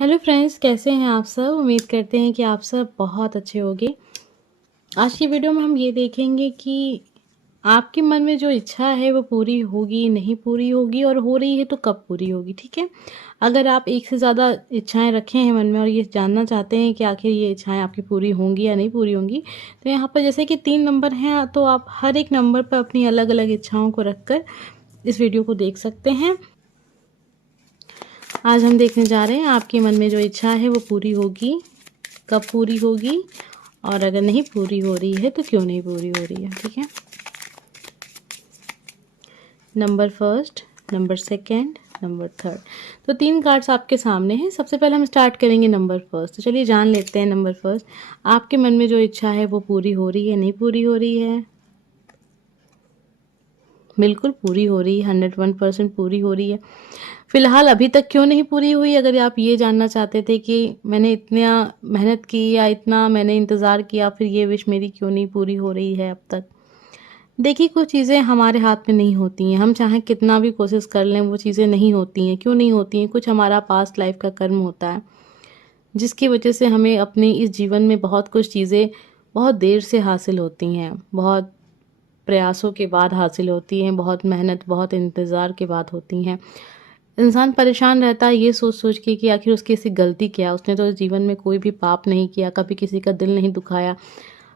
Hello friends, कैसे हैं आप सब। उम्मीद करते हैं कि आप सब बहुत अच्छे होंगे। आज की वीडियो में हम ये देखेंगे कि आपके मन में जो इच्छा है वो पूरी होगी, नहीं पूरी होगी, और हो रही है तो कब पूरी होगी। ठीक है, अगर आप एक से ज़्यादा इच्छाएं रखे हैं मन में और ये जानना चाहते हैं कि आखिर ये इच्छाएं आपकी पूरी होंगी या नहीं पूरी होंगी, तो यहाँ पर जैसे कि 3 नंबर हैं, तो आप हर एक नंबर पर अपनी अलग अलग इच्छाओं को रखकर इस वीडियो को देख सकते हैं। आज हम देखने जा रहे हैं आपके मन में जो इच्छा है वो पूरी होगी, कब पूरी होगी, और अगर नहीं पूरी हो रही है तो क्यों नहीं पूरी हो रही है। ठीक है, number first, number second, number third, तो 3 कार्ड्स आपके सामने हैं। सबसे पहले हम स्टार्ट करेंगे नंबर फर्स्ट। तो चलिए जान लेते हैं नंबर फर्स्ट, आपके मन में जो इच्छा है वो पूरी हो रही है, नहीं पूरी हो रही है। बिल्कुल पूरी हो रही है, 101% पूरी हो रही है। फिलहाल अभी तक क्यों नहीं पूरी हुई, अगर आप ये जानना चाहते थे कि मैंने इतना मेहनत की या इतना मैंने इंतज़ार किया, फिर ये विश मेरी क्यों नहीं पूरी हो रही है अब तक। देखिए, कुछ चीज़ें हमारे हाथ में नहीं होती हैं, हम चाहे कितना भी कोशिश कर लें वो चीज़ें नहीं होती हैं। क्यों नहीं होती हैं? कुछ हमारा पास्ट लाइफ का कर्म होता है जिसकी वजह से हमें अपने इस जीवन में बहुत कुछ चीज़ें बहुत देर से हासिल होती हैं, बहुत प्रयासों के बाद हासिल होती हैं, बहुत मेहनत, बहुत इंतज़ार के बाद होती हैं। इंसान परेशान रहता है ये सोच-सोच के कि आखिर उसकी ऐसी गलती क्या है? उसने तो इस जीवन में कोई भी पाप नहीं किया, कभी किसी का दिल नहीं दुखाया।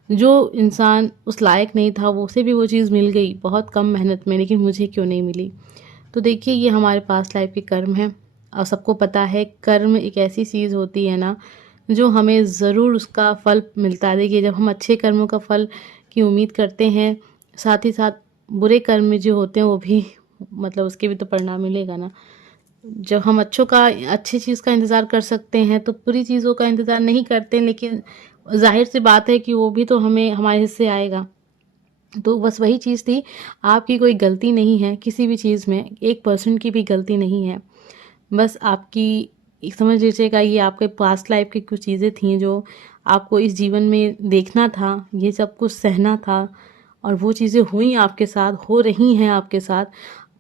जो इंसान उस लायक नहीं था, वो उसे भी वो चीज़ मिल गई बहुत कम मेहनत में, लेकिन मुझे क्यों नहीं मिली? तो देखिए, ये हमारे पास्ट लाइफ के कर्म हैं और सबको पता है कर्म एक ऐसी चीज़ होती है ना, जो हमें ज़रूर उसका फल मिलता है। देखिए, जब हम अच्छे कर्मों का फल की उम्मीद करते हैं, साथ ही साथ बुरे कर्म में जो होते हैं वो भी मतलब उसके भी तो परिणाम मिलेगा ना। जब हम अच्छी चीज़ का इंतज़ार कर सकते हैं, तो बुरी चीज़ों का इंतज़ार नहीं करते, लेकिन ज़ाहिर-सी बात है कि वो भी तो हमें हमारे हिस्से आएगा। तो बस वही चीज़ थी, आपकी कोई गलती नहीं है किसी भी चीज़ में, 1% की भी गलती नहीं है। बस आपकी एक समझ लीजिएगा, ये आपके पास्ट लाइफ की कुछ चीज़ें थीं जो आपको इस जीवन में देखना था, ये सब कुछ सहना था, और वो चीज़ें हुई आपके साथ, हो रही हैं आपके साथ।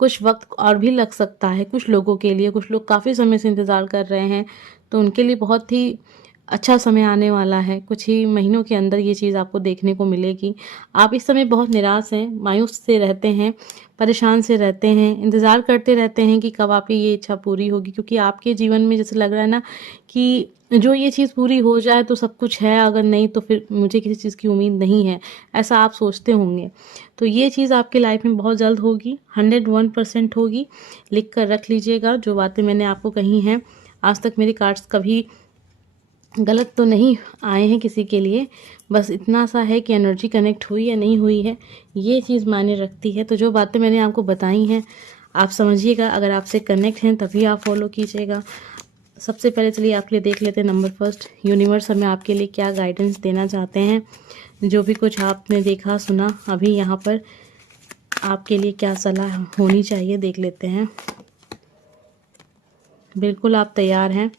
कुछ वक़्त और भी लग सकता है कुछ लोगों के लिए, कुछ लोग काफ़ी समय से इंतज़ार कर रहे हैं, तो उनके लिए बहुत ही अच्छा समय आने वाला है। कुछ ही महीनों के अंदर ये चीज़ आपको देखने को मिलेगी। आप इस समय बहुत निराश हैं, मायूस से रहते हैं, परेशान से रहते हैं, इंतज़ार करते रहते हैं कि कब आपकी ये इच्छा पूरी होगी, क्योंकि आपके जीवन में जैसे लग रहा है ना कि जो ये चीज़ पूरी हो जाए तो सब कुछ है, अगर नहीं तो फिर मुझे किसी चीज़ की उम्मीद नहीं है, ऐसा आप सोचते होंगे। तो ये चीज़ आपकी लाइफ में बहुत जल्द होगी, 101% होगी। लिख कर रख लीजिएगा जो बातें मैंने आपको कही हैं। आज तक मेरे कार्ड्स कभी गलत तो नहीं आए हैं किसी के लिए, बस इतना सा है कि एनर्जी कनेक्ट हुई या नहीं हुई है, ये चीज़ मायने रखती है। तो जो बातें मैंने आपको बताई हैं आप समझिएगा, अगर आपसे कनेक्ट हैं तभी आप फॉलो कीजिएगा। सबसे पहले चलिए आपके लिए देख लेते हैं नंबर फर्स्ट, यूनिवर्स हमें आपके लिए क्या गाइडेंस देना चाहते हैं। जो भी कुछ आपने देखा सुना अभी यहाँ पर, आपके लिए क्या सलाह होनी चाहिए देख लेते हैं। बिल्कुल आप तैयार हैं,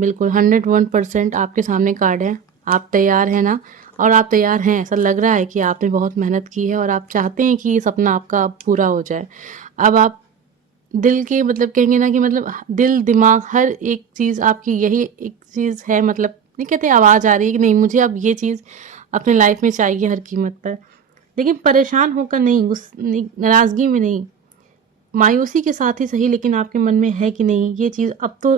बिल्कुल 101% आपके सामने कार्ड है। आप तैयार हैं ना, और आप तैयार हैं, ऐसा लग रहा है कि आपने बहुत मेहनत की है और आप चाहते हैं कि ये सपना आपका अब पूरा हो जाए। अब आप दिल के मतलब कहेंगे ना कि मतलब दिल दिमाग हर एक चीज़ आपकी यही एक चीज़ है, मतलब नहीं कहते आवाज़ आ रही है कि नहीं मुझे अब ये चीज़ अपनी लाइफ में चाहिए हर कीमत पर। लेकिन परेशान होकर नहीं, नाराज़गी में नहीं, मायूसी के साथ ही सही, लेकिन आपके मन में है कि नहीं ये चीज़ अब तो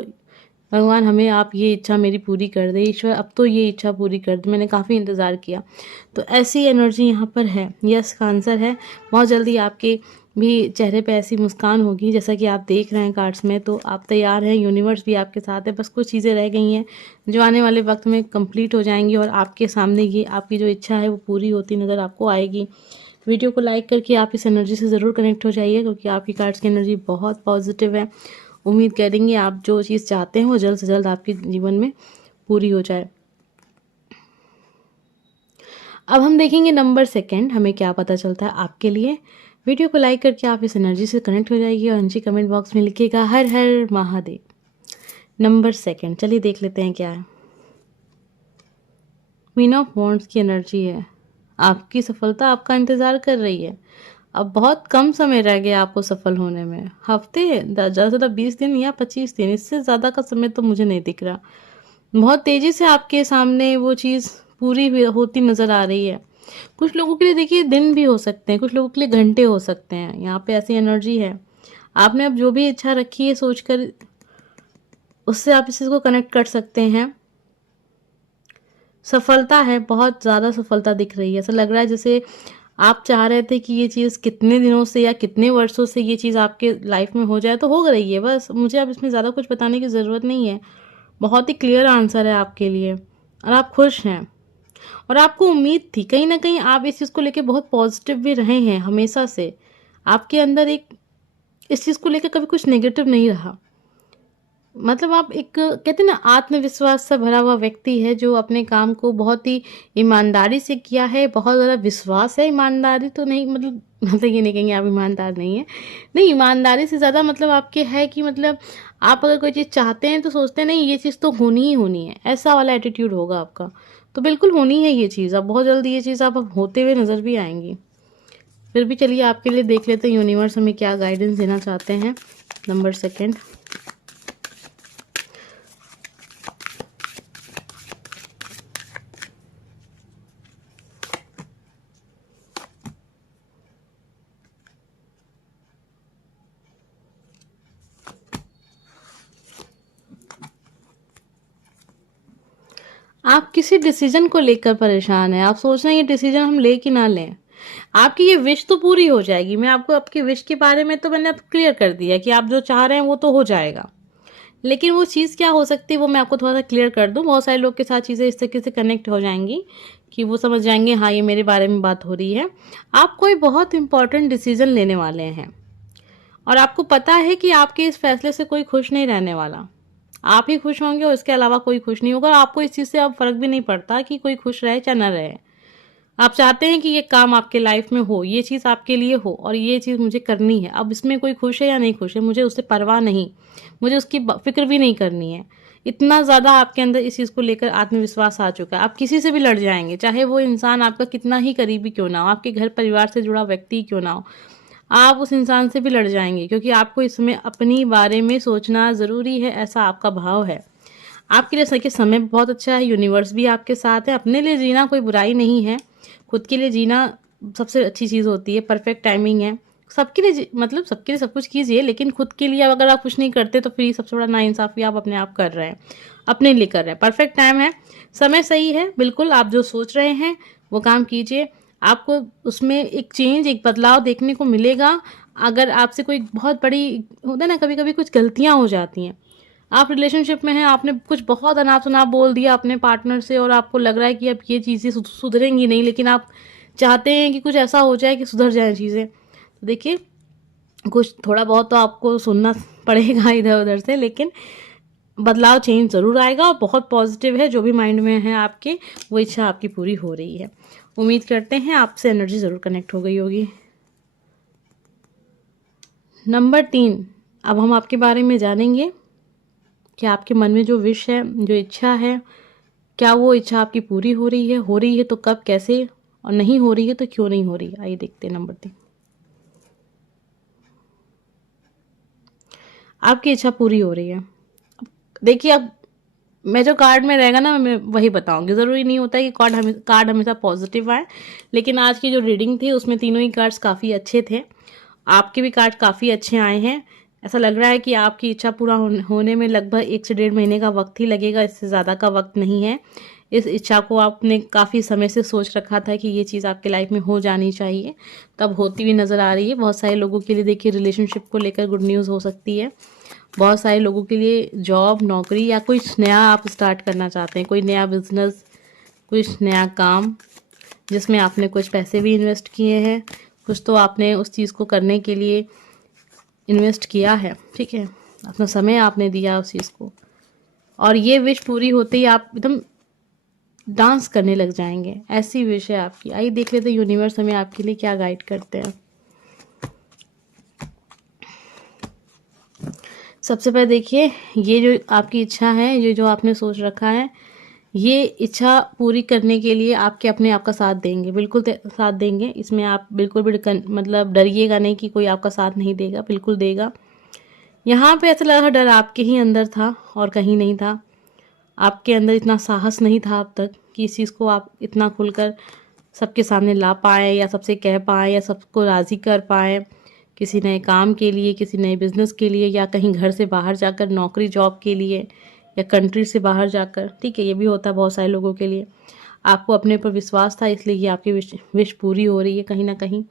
भगवान हमें आप ये इच्छा मेरी पूरी कर दे, ईश्वर अब तो ये इच्छा पूरी कर दे, मैंने काफ़ी इंतज़ार किया। तो ऐसी एनर्जी यहाँ पर है, यस का आंसर है। बहुत जल्दी आपके भी चेहरे पे ऐसी मुस्कान होगी जैसा कि आप देख रहे हैं कार्ड्स में। तो आप तैयार हैं, यूनिवर्स भी आपके साथ है, बस कुछ चीज़ें रह गई हैं जो आने वाले वक्त में कंप्लीट हो जाएंगी और आपके सामने ये आपकी जो इच्छा है वो पूरी होती नज़र आपको आएगी। वीडियो को लाइक करके आप इस एनर्जी से ज़रूर कनेक्ट हो जाइए, क्योंकि आपकी कार्ड्स की एनर्जी बहुत पॉजिटिव है। उम्मीद करेंगे आप जो चीज़ चाहते हैं वो जल्द से जल्द आपके जीवन में पूरी हो जाए। अब हम देखेंगे नंबर सेकंड, हमें क्या पता चलता है आपके लिए। वीडियो को लाइक करके आप इस एनर्जी से कनेक्ट हो जाइए और नीचे कमेंट बॉक्स में लिखिएगा हर हर महादेव। नंबर सेकंड, चलिए देख लेते हैं क्या है। क्वीन ऑफ वॉन्ड्स की एनर्जी है, आपकी सफलता आपका इंतज़ार कर रही है। अब बहुत कम समय रह गया आपको सफल होने में। हफ्ते, ज़्यादा से ज़्यादा 20 दिन या 25 दिन, इससे ज़्यादा का समय तो मुझे नहीं दिख रहा। बहुत तेज़ी से आपके सामने वो चीज़ पूरी होती नज़र आ रही है। कुछ लोगों के लिए देखिए दिन भी हो सकते हैं, कुछ लोगों के लिए घंटे हो सकते हैं। यहाँ पे ऐसी एनर्जी है। आपने अब जो भी इच्छा रखी है सोचकर, उससे आप इस चीज़ को कनेक्ट कर सकते हैं। सफलता है, बहुत ज़्यादा सफलता दिख रही है। ऐसा लग रहा है जैसे आप चाह रहे थे कि ये चीज़ कितने दिनों से या कितने वर्षों से ये चीज़ आपके लाइफ में हो जाए, तो हो रही है। बस मुझे अब इसमें ज़्यादा कुछ बताने की ज़रूरत नहीं है। बहुत ही क्लियर आंसर है आपके लिए, और आप खुश हैं। और आपको उम्मीद थी, कहीं ना कहीं आप इस चीज़ को लेके बहुत पॉजिटिव भी रहे हैं हमेशा से। आपके अंदर एक इस चीज़ को लेकर कभी कुछ नेगेटिव नहीं रहा। मतलब आप एक, कहते हैं ना, आत्मविश्वास से भरा हुआ व्यक्ति है, जो अपने काम को बहुत ही ईमानदारी से किया है। बहुत ज़्यादा विश्वास है, ईमानदारी तो नहीं, मतलब ये नहीं कहेंगे आप ईमानदार नहीं है। नहीं, ईमानदारी से ज़्यादा मतलब आपके है कि मतलब आप अगर कोई चीज़ चाहते हैं तो सोचते हैं नहीं ये चीज़ तो होनी ही होनी है, ऐसा वाला एटीट्यूड होगा आपका। तो बिल्कुल होनी है ये चीज़, अब बहुत जल्दी ये चीज़ आप होते हुए नज़र भी आएंगी। फिर भी चलिए आपके लिए देख लेते हैं यूनिवर्स हमें क्या गाइडेंस देना चाहते हैं। नंबर सेकेंड, आप किसी डिसीजन को लेकर परेशान हैं। आप सोच रहे हैं ये डिसीजन हम ले कि ना लें। आपकी ये विश तो पूरी हो जाएगी। मैं आपको आपकी विश के बारे में तो मैंने अब क्लियर कर दिया कि आप जो चाह रहे हैं वो तो हो जाएगा। लेकिन वो चीज़ क्या हो सकती है वो मैं आपको थोड़ा सा क्लियर कर दूं। बहुत सारे लोग के साथ चीज़ें इस तरीके से कनेक्ट हो जाएंगी कि वो समझ जाएंगे हाँ ये मेरे बारे में बात हो रही है। आप कोई बहुत इंपॉर्टेंट डिसीजन लेने वाले हैं, और आपको पता है कि आपके इस फैसले से कोई खुश नहीं रहने वाला। आप ही खुश होंगे और इसके अलावा कोई खुश नहीं होगा। आपको इस चीज़ से अब फर्क भी नहीं पड़ता कि कोई खुश रहे या ना रहे। आप चाहते हैं कि ये काम आपके लाइफ में हो, ये चीज़ आपके लिए हो, और ये चीज़ मुझे करनी है। अब इसमें कोई खुश है या नहीं खुश है, मुझे उससे परवाह नहीं, मुझे उसकी फिक्र भी नहीं करनी है। इतना ज़्यादा आपके अंदर इस चीज़ को लेकर आत्मविश्वास आ चुका है। आप किसी से भी लड़ जाएंगे, चाहे वो इंसान आपका कितना ही करीबी क्यों ना हो, आपके घर परिवार से जुड़ा व्यक्ति क्यों ना हो, आप उस इंसान से भी लड़ जाएंगे, क्योंकि आपको इसमें अपनी बारे में सोचना ज़रूरी है, ऐसा आपका भाव है। आपके लिए सही समय बहुत अच्छा है, यूनिवर्स भी आपके साथ है। अपने लिए जीना कोई बुराई नहीं है, खुद के लिए जीना सबसे अच्छी चीज़ होती है। परफेक्ट टाइमिंग है सबके लिए, मतलब सबके लिए सब कुछ कीजिए, लेकिन खुद के लिए अगर आप कुछ नहीं करते तो फिर ये सबसे बड़ा नाइंसाफ़ी आप अपने आप कर रहे हैं, अपने लिए कर रहे हैं। परफेक्ट टाइम है, समय सही है, बिल्कुल आप जो सोच रहे हैं वो काम कीजिए। आपको उसमें एक चेंज, एक बदलाव देखने को मिलेगा। अगर आपसे कोई बहुत बड़ी, होता है ना कभी कभी कुछ गलतियां हो जाती हैं, आप रिलेशनशिप में हैं, आपने कुछ बहुत अनाप शनाप बोल दिया अपने पार्टनर से, और आपको लग रहा है कि अब ये चीज़ें सुधरेंगी नहीं, लेकिन आप चाहते हैं कि कुछ ऐसा हो जाए कि सुधर जाए चीज़ें। तो देखिए, कुछ थोड़ा बहुत तो आपको सुनना पड़ेगा इधर उधर से, लेकिन बदलाव, चेंज ज़रूर आएगा। और बहुत पॉजिटिव है, जो भी माइंड में है आपके, वो इच्छा आपकी पूरी हो रही है। उम्मीद करते हैं आपसे एनर्जी ज़रूर कनेक्ट हो गई होगी। नंबर 3, अब हम आपके बारे में जानेंगे कि आपके मन में जो विश है, जो इच्छा है, क्या वो इच्छा आपकी पूरी हो रही है? हो रही है तो कब, कैसे, और नहीं हो रही है तो क्यों नहीं हो रही? आइए देखते हैं। नंबर 3, आपकी इच्छा पूरी हो रही है। देखिए, अब मैं जो कार्ड में रहेगा ना, मैं वही बताऊंगी। ज़रूरी नहीं होता है कि कार्ड हमेशा पॉजिटिव आए, लेकिन आज की जो रीडिंग थी उसमें तीनों ही कार्ड्स काफ़ी अच्छे थे। आपके भी कार्ड काफ़ी अच्छे आए हैं। ऐसा लग रहा है कि आपकी इच्छा पूरा होने में लगभग 1 से 1.5 महीने का वक्त ही लगेगा, इससे ज़्यादा का वक्त नहीं है। इस इच्छा को आपने काफ़ी समय से सोच रखा था कि ये चीज़ आपके लाइफ में हो जानी चाहिए, तब होती हुई नज़र आ रही है। बहुत सारे लोगों के लिए देखिए रिलेशनशिप को लेकर गुड न्यूज़ हो सकती है। बहुत सारे लोगों के लिए जॉब, नौकरी, या कुछ नया आप स्टार्ट करना चाहते हैं, कोई नया बिजनेस, कुछ नया काम जिसमें आपने कुछ पैसे भी इन्वेस्ट किए हैं, कुछ तो आपने उस चीज़ को करने के लिए इन्वेस्ट किया है, ठीक है, अपना समय आपने दिया उस चीज़ को, और ये विश पूरी होते ही आप एकदम डांस करने लग जाएंगे। ऐसी विश है आपकी। आइए देख लेते हैं यूनिवर्स हमें आपके लिए क्या गाइड करते हैं। सबसे पहले देखिए, ये जो आपकी इच्छा है, ये जो आपने सोच रखा है, ये इच्छा पूरी करने के लिए आपके अपने आप का साथ देंगे, बिल्कुल साथ देंगे। इसमें आप बिल्कुल भी मतलब डरिएगा नहीं कि कोई आपका साथ नहीं देगा, बिल्कुल देगा। यहाँ पे ऐसा लगा डर आपके ही अंदर था और कहीं नहीं था। आपके अंदर इतना साहस नहीं था अब तक कि इस चीज़ को आप इतना खुलकर सबके सामने ला पाएँ या सबसे कह पाएँ या सबको राज़ी कर पाएँ, किसी नए काम के लिए, किसी नए बिज़नेस के लिए, या कहीं घर से बाहर जाकर नौकरी जॉब के लिए, या कंट्री से बाहर जाकर। ठीक है, ये भी होता है बहुत सारे लोगों के लिए। आपको अपने पर विश्वास था, इसलिए ये आपकी विश पूरी हो रही है कहीं ना कहीं।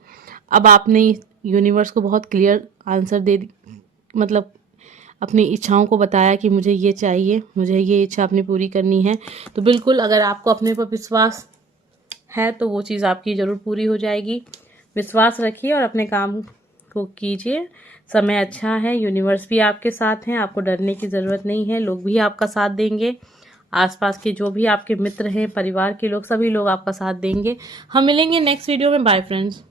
अब आपने यूनिवर्स को बहुत क्लियर आंसर मतलब अपनी इच्छाओं को बताया कि मुझे ये चाहिए, मुझे ये इच्छा अपनी पूरी करनी है। तो बिल्कुल अगर आपको अपने पर विश्वास है तो वो चीज़ आपकी ज़रूर पूरी हो जाएगी। विश्वास रखिए और अपने काम को कीजिए। समय अच्छा है, यूनिवर्स भी आपके साथ हैं, आपको डरने की ज़रूरत नहीं है। लोग भी आपका साथ देंगे, आसपास के जो भी आपके मित्र हैं, परिवार के लोग, सभी लोग आपका साथ देंगे। हम मिलेंगे नेक्स्ट वीडियो में। Bye friends.